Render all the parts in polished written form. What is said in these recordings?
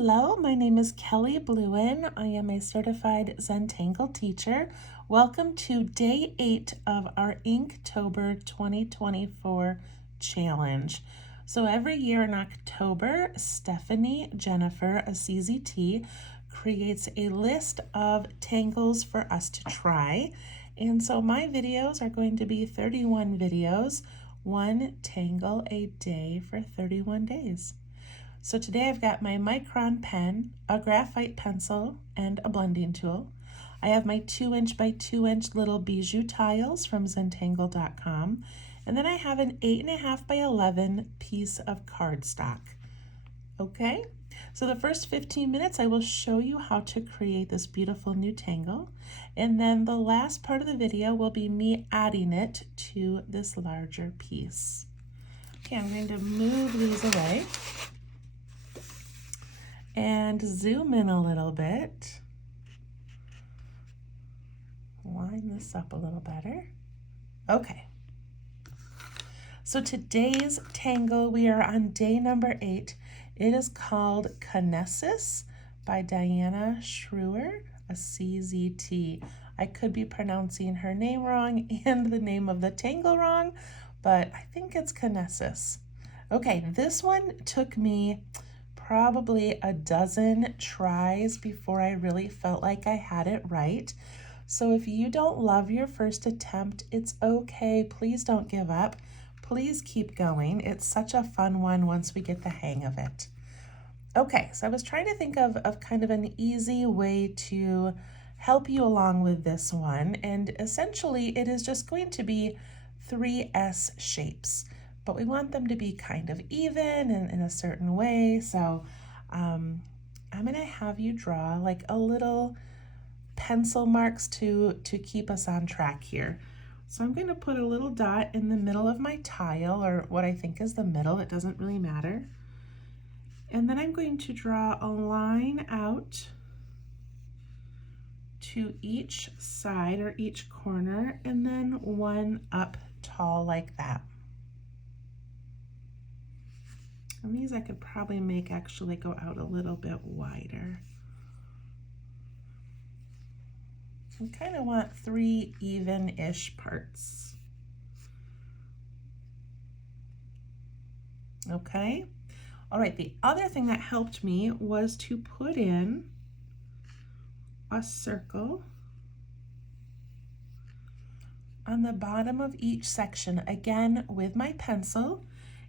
Hello, my name is Kelly Bluen. I am a certified Zentangle teacher. Welcome to day 8 of our Inktober 2024 challenge. So every year in October, Stephanie Jennifer, a CZT, creates a list of tangles for us to try. And so my videos are going to be 31 videos, one tangle a day for 31 days. So today I've got my micron pen, a graphite pencil, and a blending tool. I have my 2" by 2" little bijou tiles from Zentangle.com. And then I have an 8.5 by 11 piece of cardstock. Okay, so the first 15 minutes I will show you how to create this beautiful new tangle. And then the last part of the video will be me adding it to this larger piece. Okay, I'm going to move these away and zoom in a little bit. Line this up a little better. Okay. So today's tangle, we are on day number 8. It is called ConneSSes by Diana Schrewer, a CZT. I could be pronouncing her name wrong and the name of the tangle wrong, but I think it's ConneSSes. Okay, this one took me probably a dozen tries before I really felt like I had it right. So if you don't love your first attempt, it's okay. Please don't give up. Please keep going. It's such a fun one once we get the hang of it. Okay, so I was trying to think of kind of an easy way to help you along with this one. And essentially it is just going to be 3 S shapes, but we want them to be kind of even and in a certain way. So I'm gonna have you draw like a little pencil marks to keep us on track here. So I'm going to put a little dot in the middle of my tile, or what I think is the middle, it doesn't really matter. And then I'm going to draw a line out to each side or each corner, and then one up tall like that. And these I could probably make actually go out a little bit wider. I kind of want 3 even-ish parts. Okay. All right, the other thing that helped me was to put in a circle on the bottom of each section, again with my pencil,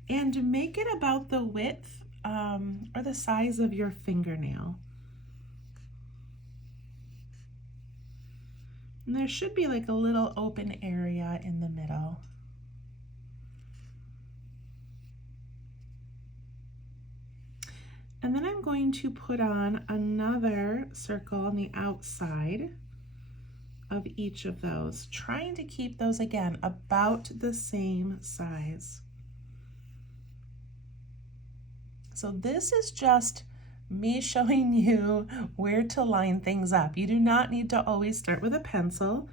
and make it about the width or the size of your fingernail. And there should be like a little open area in the middle. And then I'm going to put on another circle on the outside of each of those, trying to keep those again about the same size. So this is just me showing you where to line things up. You do not need to always start with a pencil,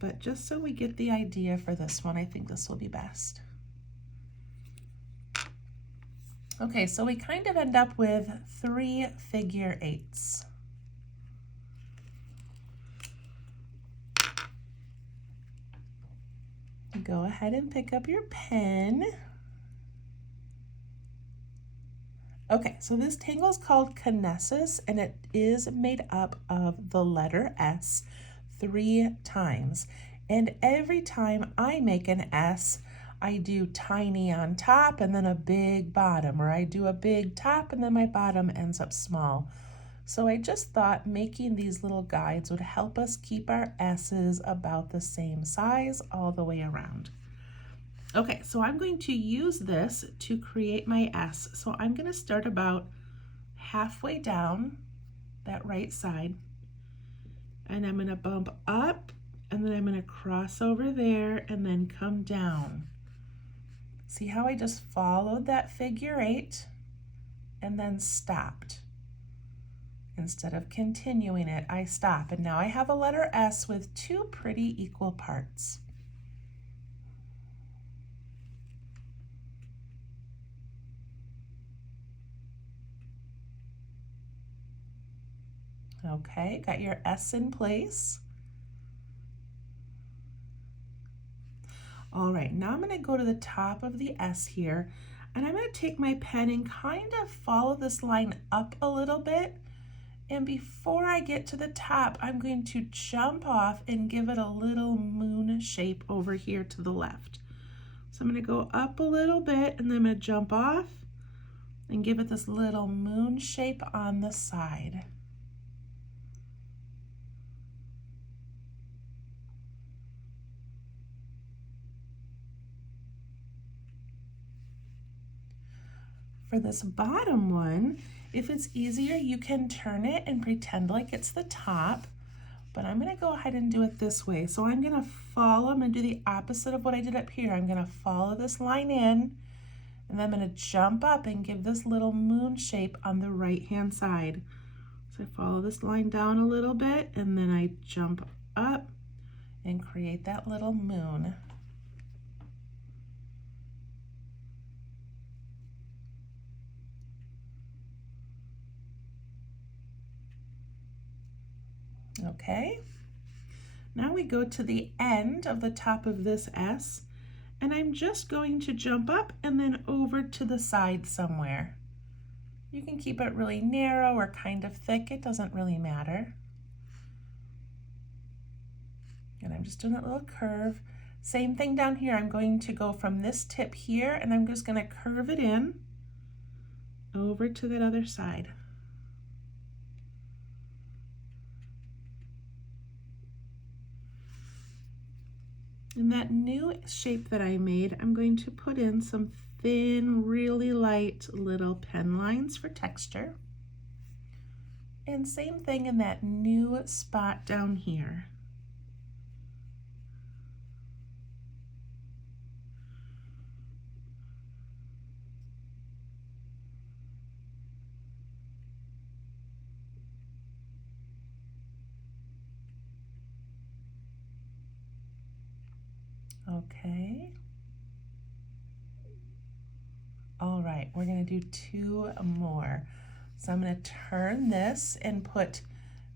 but just so we get the idea for this one, I think this will be best. Okay, so we kind of end up with 3 figure 8s. Go ahead and pick up your pen. Okay, so this tangle is called ConneSSes, and it is made up of the letter S 3 times. And every time I make an S, I do tiny on top and then a big bottom, or I do a big top and then my bottom ends up small. So I just thought making these little guides would help us keep our S's about the same size all the way around. Okay, so I'm going to use this to create my S. So I'm going to start about halfway down that right side, and I'm going to bump up, and then I'm going to cross over there and then come down. See how I just followed that figure 8 and then stopped? Instead of continuing it, I stop, and now I have a letter S with 2 pretty equal parts. Okay, got your S in place. All right, now I'm going to go to the top of the S here, and I'm going to take my pen and kind of follow this line up a little bit. And before I get to the top, I'm going to jump off and give it a little moon shape over here to the left. So I'm going to go up a little bit, and then I'm going to jump off and give it this little moon shape on the side. For this bottom one, if it's easier, you can turn it and pretend like it's the top, but I'm going to go ahead and do it this way. So I'm going to follow, I'm going to do the opposite of what I did up here. I'm going to follow this line in, and then I'm going to jump up and give this little moon shape on the right-hand side. So I follow this line down a little bit, and then I jump up and create that little moon. Okay, now we go to the end of the top of this S, and I'm just going to jump up and then over to the side somewhere. You can keep it really narrow or kind of thick, it doesn't really matter. And I'm just doing that little curve. Same thing down here, I'm going to go from this tip here, and I'm just going to curve it in over to that other side. In that new shape that I made, I'm going to put in some thin, really light little pen lines for texture. And same thing in that new spot down here. Okay. All right, we're going to do two more. So I'm going to turn this and put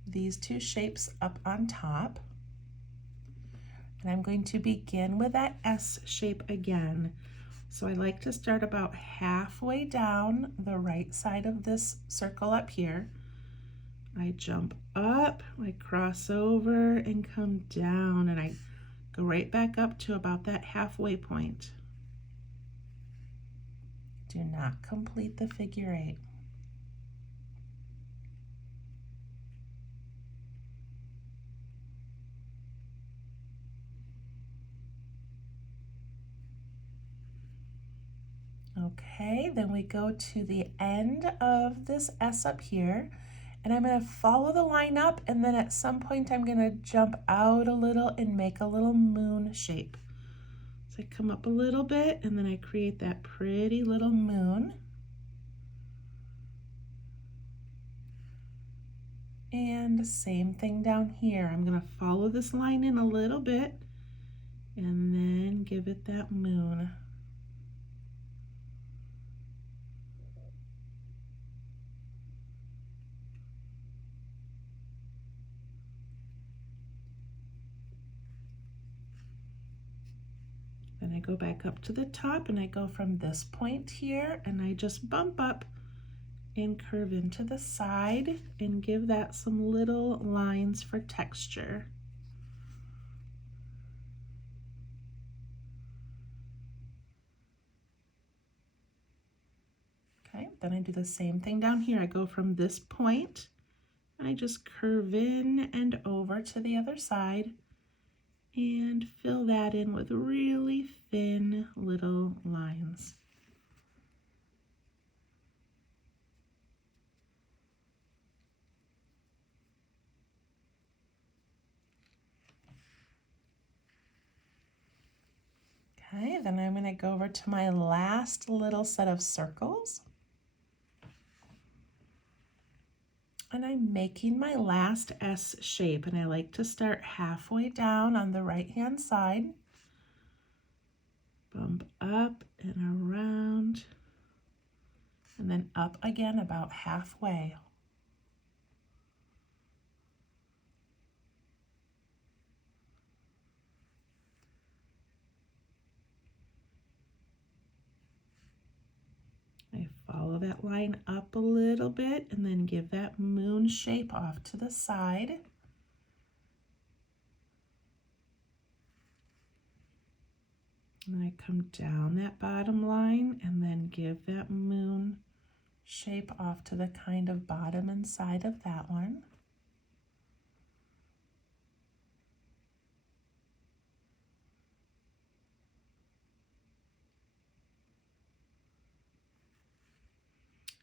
these two shapes up on top. And I'm going to begin with that S shape again. So I like to start about halfway down the right side of this circle up here. I jump up, I cross over and come down, and I go right back up to about that halfway point. Do not complete the figure eight. Okay, then we go to the end of this S up here, and I'm going to follow the line up, and then at some point I'm going to jump out a little and make a little moon shape. So I come up a little bit, and then I create that pretty little moon. And same thing down here. I'm going to follow this line in a little bit, and then give it that moon. Then I go back up to the top, and I go from this point here, and I just bump up and curve into the side and give that some little lines for texture. Okay, then I do the same thing down here. I go from this point, and I just curve in and over to the other side and fill that in with really thin little lines. Okay, then I'm going to go over to my last little set of circles. And I'm making my last S shape, and I like to start halfway down on the right-hand side, bump up and around, and then up again about halfway. Follow that line up a little bit and then give that moon shape off to the side. And I come down that bottom line and then give that moon shape off to the kind of bottom and side of that one.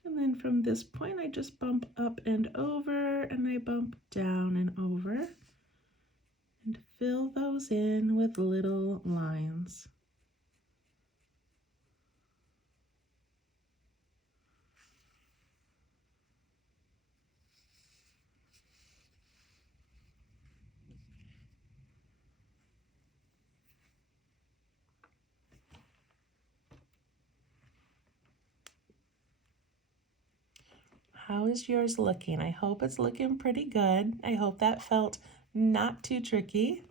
And then from this point, I just bump up and over, and I bump down and over, and fill those in with little lines. How is yours looking? I hope it's looking pretty good. I hope that felt not too tricky.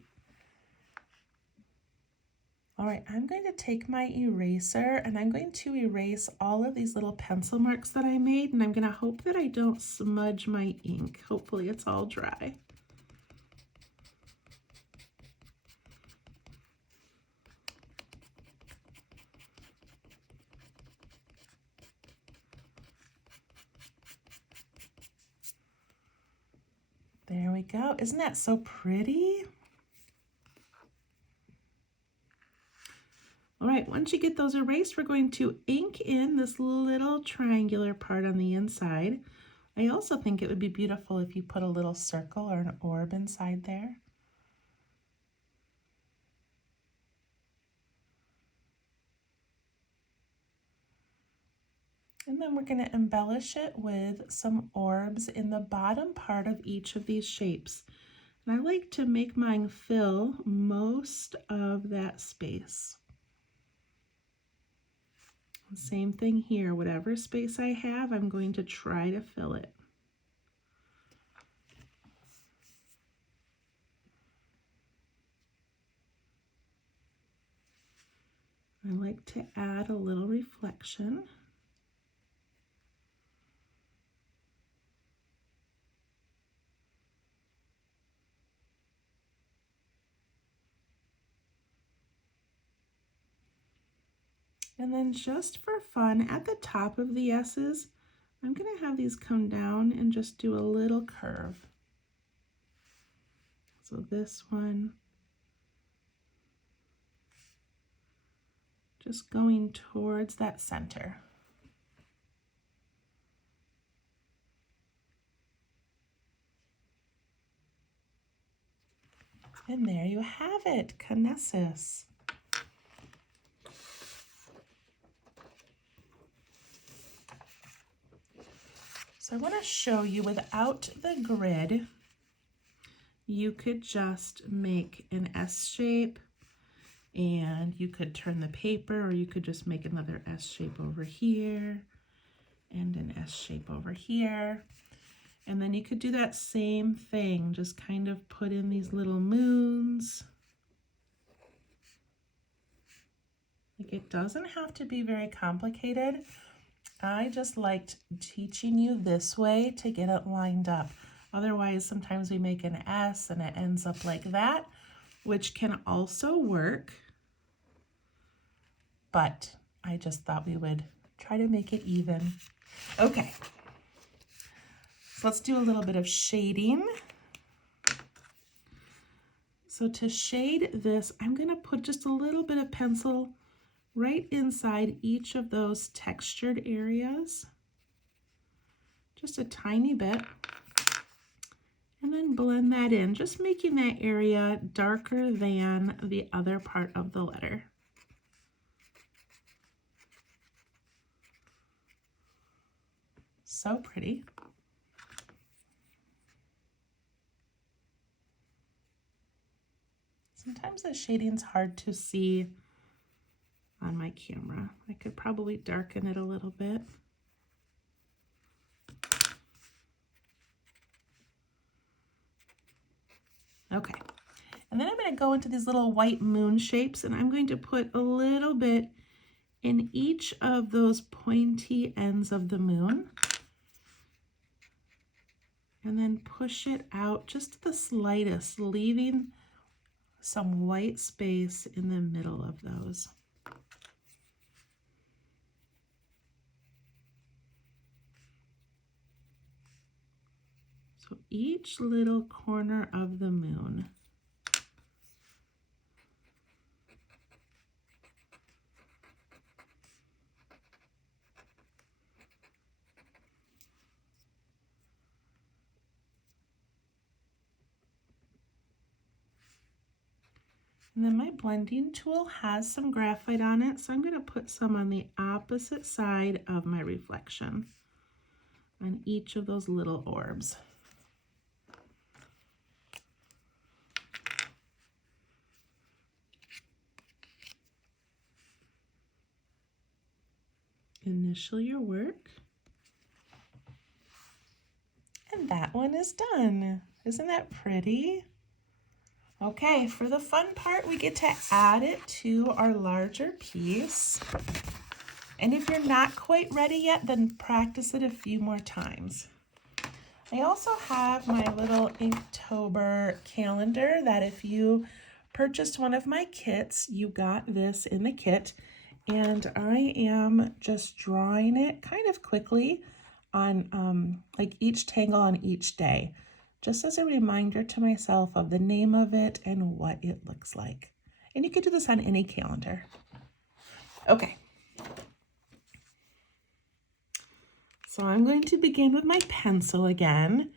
All right, I'm going to take my eraser and I'm going to erase all of these little pencil marks that I made, and I'm going to hope that I don't smudge my ink. Hopefully it's all dry. There we go. Isn't that so pretty? All right, once you get those erased, we're going to ink in this little triangular part on the inside. I also think it would be beautiful if you put a little circle or an orb inside there. And then we're going to embellish it with some orbs in the bottom part of each of these shapes. And I like to make mine fill most of that space. Same thing here, whatever space I have, I'm going to try to fill it. I like to add a little reflection. And then just for fun, at the top of the S's, I'm going to have these come down and just do a little curve. So this one, just going towards that center. And there you have it, ConneSSes. So I want to show you without the grid, you could just make an S shape and you could turn the paper, or you could just make another S shape over here and an S shape over here. And then you could do that same thing, just kind of put in these little moons. Like, it doesn't have to be very complicated. I just liked teaching you this way to get it lined up. Otherwise, sometimes we make an S and it ends up like that, which can also work. But I just thought we would try to make it even. Okay, so let's do a little bit of shading. So to shade this, I'm going to put just a little bit of pencil right inside each of those textured areas, just a tiny bit, and then blend that in, just making that area darker than the other part of the letter. So pretty. Sometimes the shading's hard to see on my camera. I could probably darken it a little bit. Okay, and then I'm going to go into these little white moon shapes, and I'm going to put a little bit in each of those pointy ends of the moon, and then push it out just the slightest, leaving some white space in the middle of those. So each little corner of the moon. And then my blending tool has some graphite on it, so I'm going to put some on the opposite side of my reflection on each of those little orbs. Initial your work. And that one is done. Isn't that pretty? Okay, for the fun part, we get to add it to our larger piece. And if you're not quite ready yet, then practice it a few more times. I also have my little Inktober calendar that if you purchased one of my kits, you got this in the kit. And I am just drawing it kind of quickly on like each tangle on each day, just as a reminder to myself of the name of it and what it looks like. And you could do this on any calendar. Okay. So I'm going to begin with my pencil again.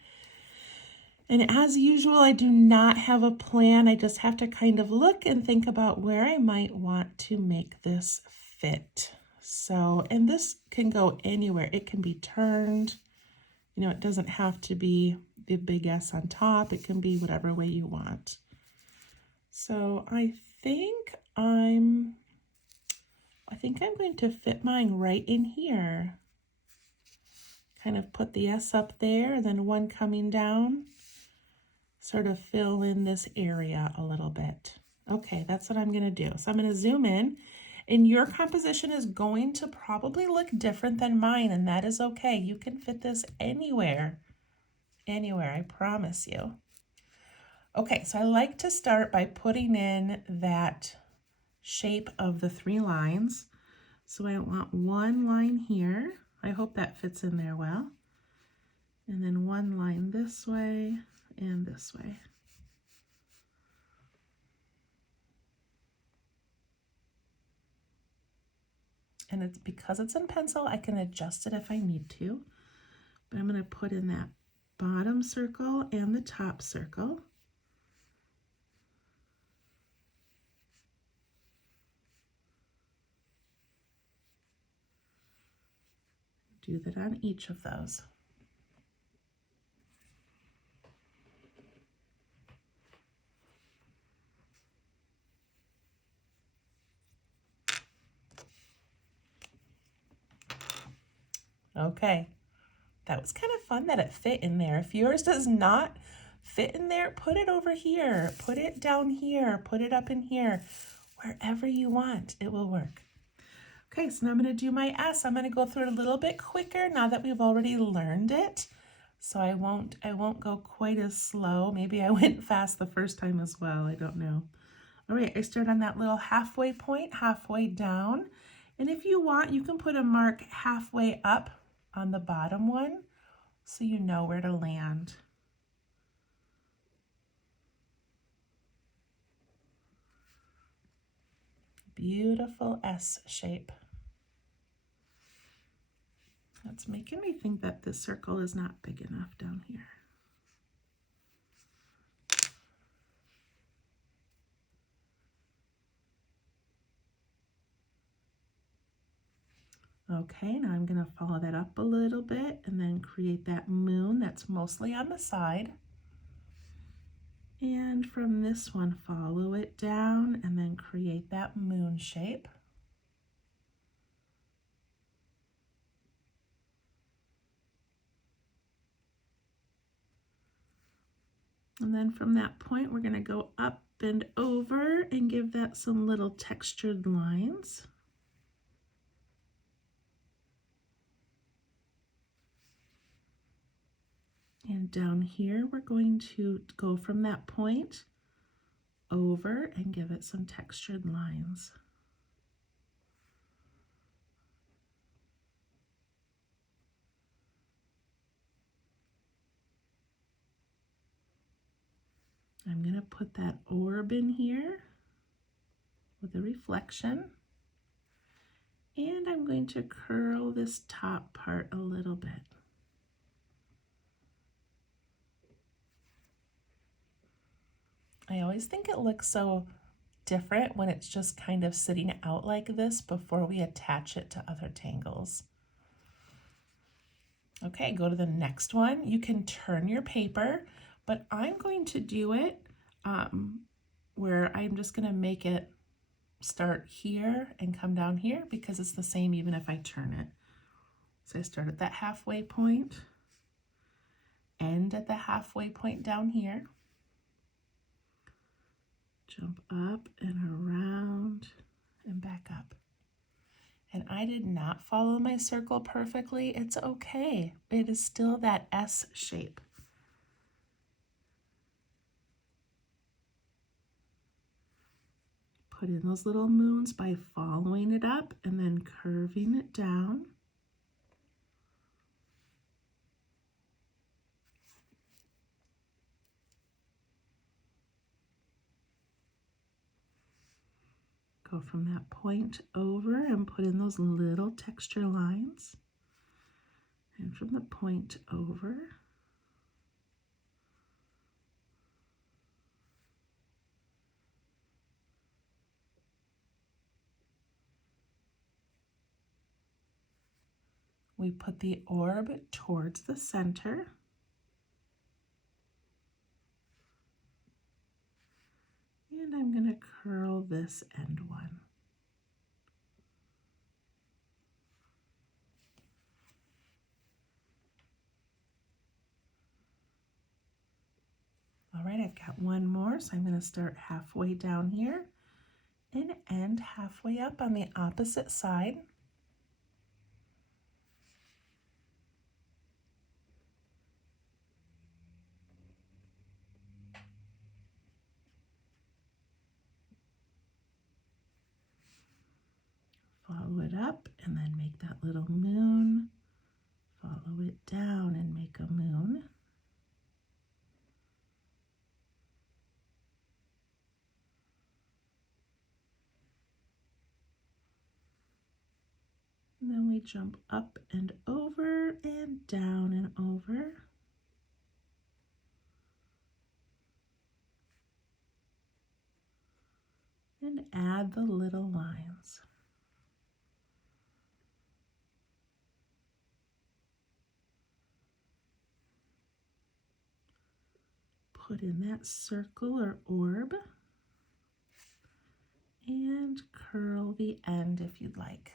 And as usual, I do not have a plan. I just have to kind of look and think about where I might want to make this fit. So, and this can go anywhere. It can be turned, you know, it doesn't have to be the big S on top. It can be whatever way you want. So I think I'm going to fit mine right in here. Kind of put the S up there and then one coming down. Sort of fill in this area a little bit. Okay, that's what I'm going to do. So I'm going to zoom in, and your composition is going to probably look different than mine, and that is okay. You can fit this anywhere, I promise you. Okay, so I like to start by putting in that shape of the 3 lines. So I want one line here. I hope that fits in there well. And then one line this way and this way. And it's because it's in pencil, I can adjust it if I need to. But I'm going to put in that bottom circle and the top circle. Do that on each of those. Okay, that was kind of fun that it fit in there. If yours does not fit in there, put it over here, put it down here, put it up in here, wherever you want, it will work. Okay, so now I'm going to do my S. I'm going to go through it a little bit quicker now that we've already learned it. So I won't go quite as slow. Maybe I went fast the first time as well. I don't know. All right, I start on that little halfway point, halfway down. And if you want, you can put a mark halfway up on the bottom one so you know where to land. Beautiful S shape. That's making me think that this circle is not big enough down here. Okay, now I'm going to follow that up a little bit and then create that moon that's mostly on the side. And from this one, follow it down and then create that moon shape. And then from that point, we're going to go up and over and give that some little textured lines. And down here, we're going to go from that point over and give it some textured lines. I'm going to put that orb in here with a reflection. And I'm going to curl this top part a little bit. I always think it looks so different when it's just kind of sitting out like this before we attach it to other tangles. Okay, go to the next one. You can turn your paper, but I'm going to do it where I'm just going to make it start here and come down here because it's the same even if I turn it. So I start at that halfway point, end at the halfway point down here, jump up and around and back up. And I did not follow my circle perfectly. It's okay. It is still that S shape. Put in those little moons by following it up and then curving it down. Go from that point over and put in those little texture lines. And from the point over. We put the orb towards the center. And I'm going to curl this end one. All right, I've got one more, so I'm going to start halfway down here and end halfway up on the opposite side. Follow it up and then make that little moon. Follow it down and make a moon. And then we jump up and over and down and over. And add the little lines. Put in that circle or orb and curl the end if you'd like.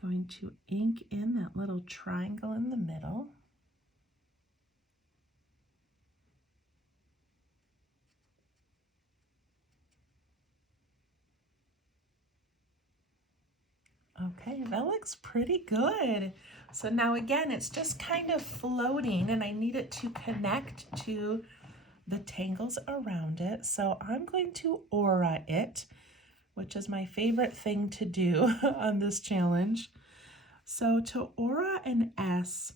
Going to ink in that little triangle in the middle. Okay, that looks pretty good. So now again, it's just kind of floating and I need it to connect to the tangles around it. So I'm going to aura it, which is my favorite thing to do on this challenge. So to aura an S,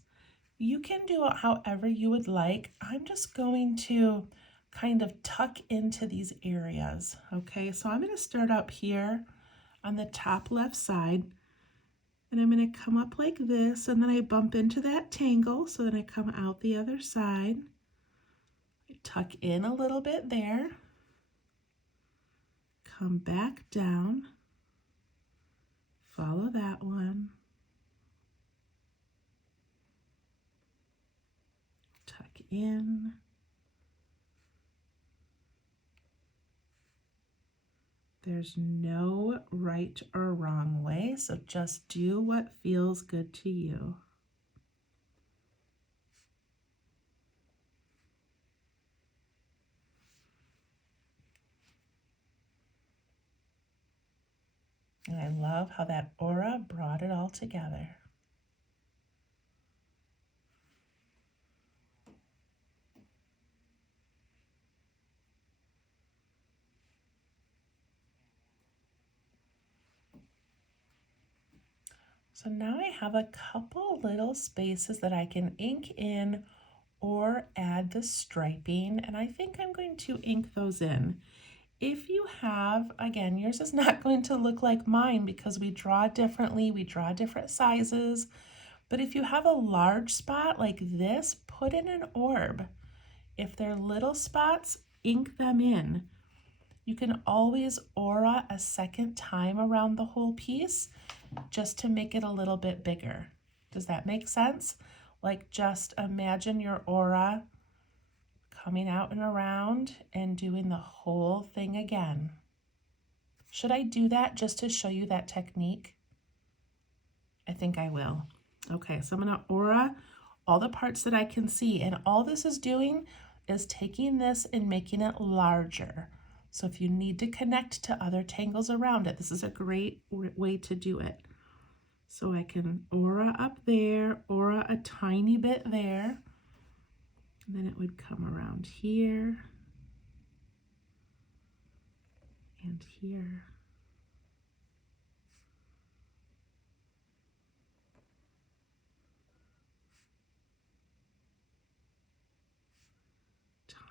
you can do it however you would like. I'm just going to kind of tuck into these areas. Okay, so I'm going to start up here on the top left side, and I'm going to come up like this, and then I bump into that tangle, so then I come out the other side. I tuck in a little bit there, come back down, follow that one, tuck in, there's no right or wrong way, so just do what feels good to you. And I love how that aura brought it all together. So now I have a couple little spaces that I can ink in or add the striping, and I think I'm going to ink those in. If you have, again, yours is not going to look like mine because we draw differently, we draw different sizes, but if you have a large spot like this, put in an orb. If they're little spots, ink them in. You can always aura a second time around the whole piece just to make it a little bit bigger. Does that make sense? Like, just imagine your aura coming out and around and doing the whole thing again. Should I do that just to show you that technique? I think I will. Okay, so I'm going to aura all the parts that I can see, and all this is doing is taking this and making it larger. So if you need to connect to other tangles around it, this is a great way to do it. So I can aura up there, aura a tiny bit there, and then it would come around here and here.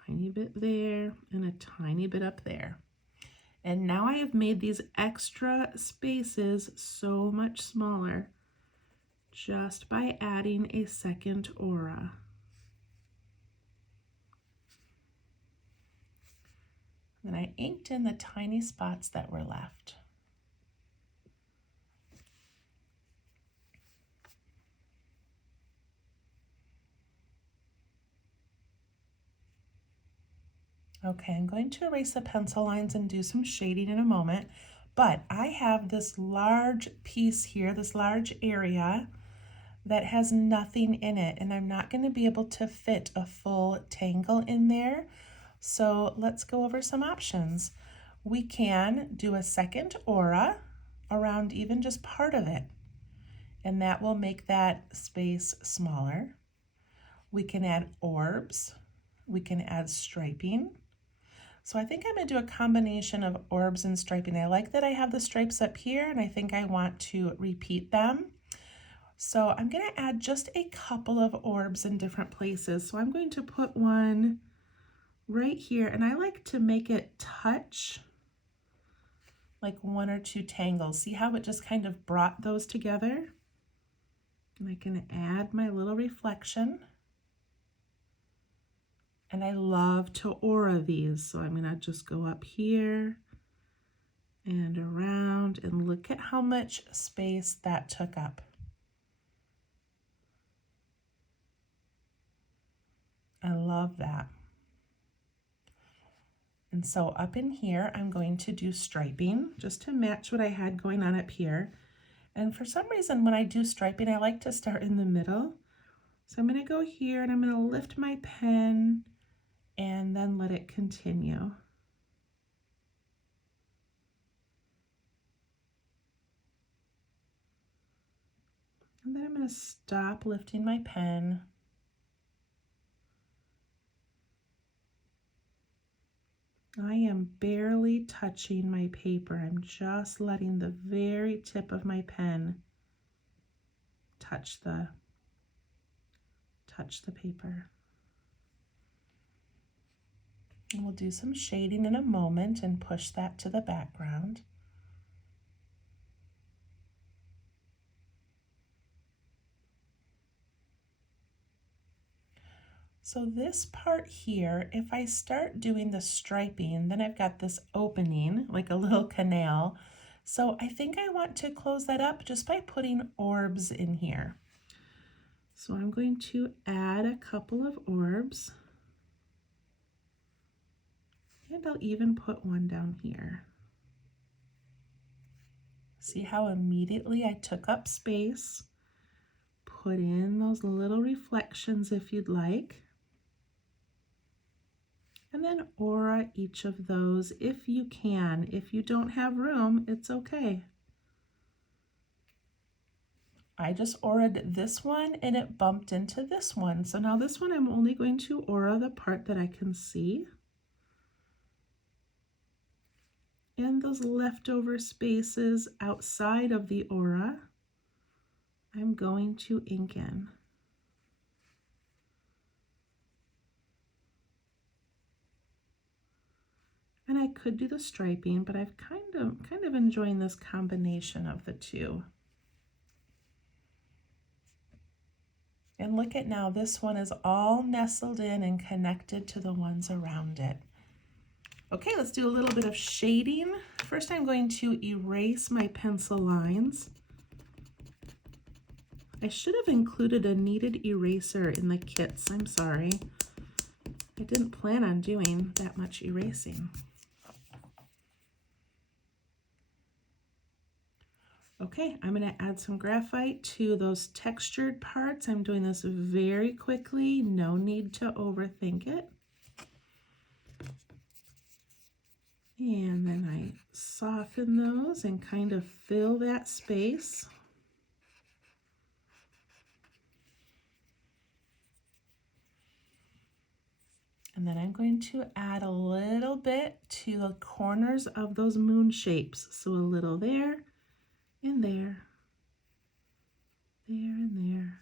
Tiny bit there and a tiny bit up there. And now I have made these extra spaces so much smaller just by adding a second aura. And I inked in the tiny spots that were left. Okay, I'm going to erase the pencil lines and do some shading in a moment, but I have this large piece here, this large area that has nothing in it, and I'm not going to be able to fit a full tangle in there. So let's go over some options. We can do a second aura around even just part of it, and that will make that space smaller. We can add orbs. We can add striping. So I think I'm going to do a combination of orbs and striping. I like that I have the stripes up here, and I think I want to repeat them. So I'm going to add just a couple of orbs in different places. So I'm going to put one right here, and I like to make it touch like one or two tangles. See how it just kind of brought those together? And I can add my little reflection. And I love to aura these, so I'm going to just go up here and around, and look at how much space that took up. I love that. And so up in here, I'm going to do striping just to match what I had going on up here. And for some reason, when I do striping, I like to start in the middle. So I'm going to go here and I'm going to lift my pen and then let it continue. And then I'm going to stop lifting my pen. I am barely touching my paper. I'm just letting the very tip of my pen touch the paper. And we'll do some shading in a moment and push that to the background. So this part here, if I start doing the striping, then I've got this opening, like a little canal. So I think I want to close that up just by putting orbs in here. So I'm going to add a couple of orbs. And I'll even put one down here. See how immediately I took up space? Put in those little reflections if you'd like. And then aura each of those if you can. If you don't have room, it's okay. I just auraed this one and it bumped into this one. So now this one I'm only going to aura the part that I can see. And those leftover spaces outside of the aura, I'm going to ink in. And I could do the striping, but I've kind of enjoying this combination of the two. And look at now, this one is all nestled in and connected to the ones around it. Okay, let's do a little bit of shading. First, I'm going to erase my pencil lines. I should have included a kneaded eraser in the kits. I'm sorry. I didn't plan on doing that much erasing. Okay, I'm going to add some graphite to those textured parts. I'm doing this very quickly, no need to overthink it. And then I soften those and kind of fill that space. And then I'm going to add a little bit to the corners of those moon shapes. So a little there, and there, there and there.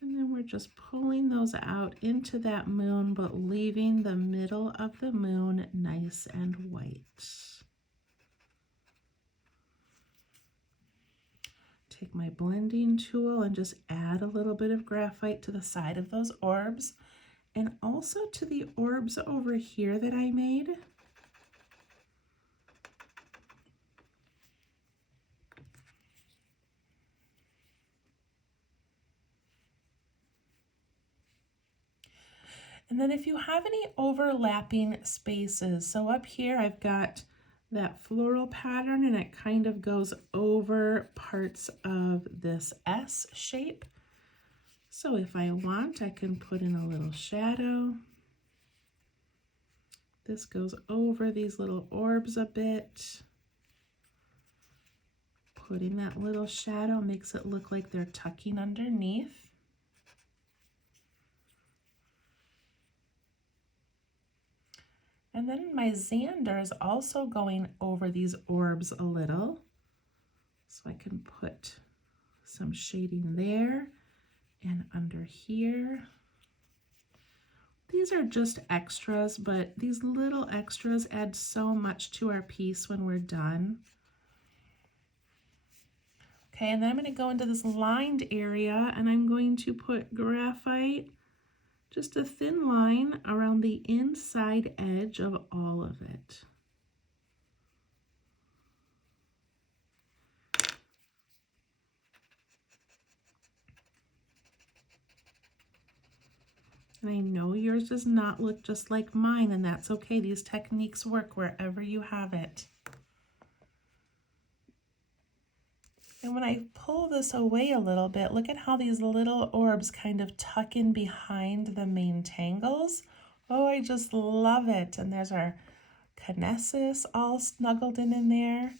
And then we're just pulling those out into that moon, but leaving the middle of the moon nice and white. Take my blending tool and just add a little bit of graphite to the side of those orbs and also to the orbs over here that I made. And then if you have any overlapping spaces, so up here I've got that floral pattern and it kind of goes over parts of this S shape. So if I want, I can put in a little shadow. This goes over these little orbs a bit. Putting that little shadow makes it look like they're tucking underneath. And then my Zander is also going over these orbs a little. So I can put some shading there and under here. These are just extras, but these little extras add so much to our piece when we're done. Okay, and then I'm going to go into this lined area and I'm going to put graphite, just a thin line around the inside edge of all of it. And I know yours does not look just like mine, and that's okay. These techniques work wherever you have it. And when I pull this away a little bit, look at how these little orbs kind of tuck in behind the main tangles. Oh, I just love it. And there's our ConneSSes all snuggled in there.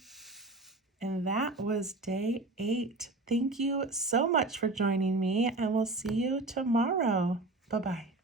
And that was day 8. Thank you so much for joining me, and we'll see you tomorrow. Bye-bye.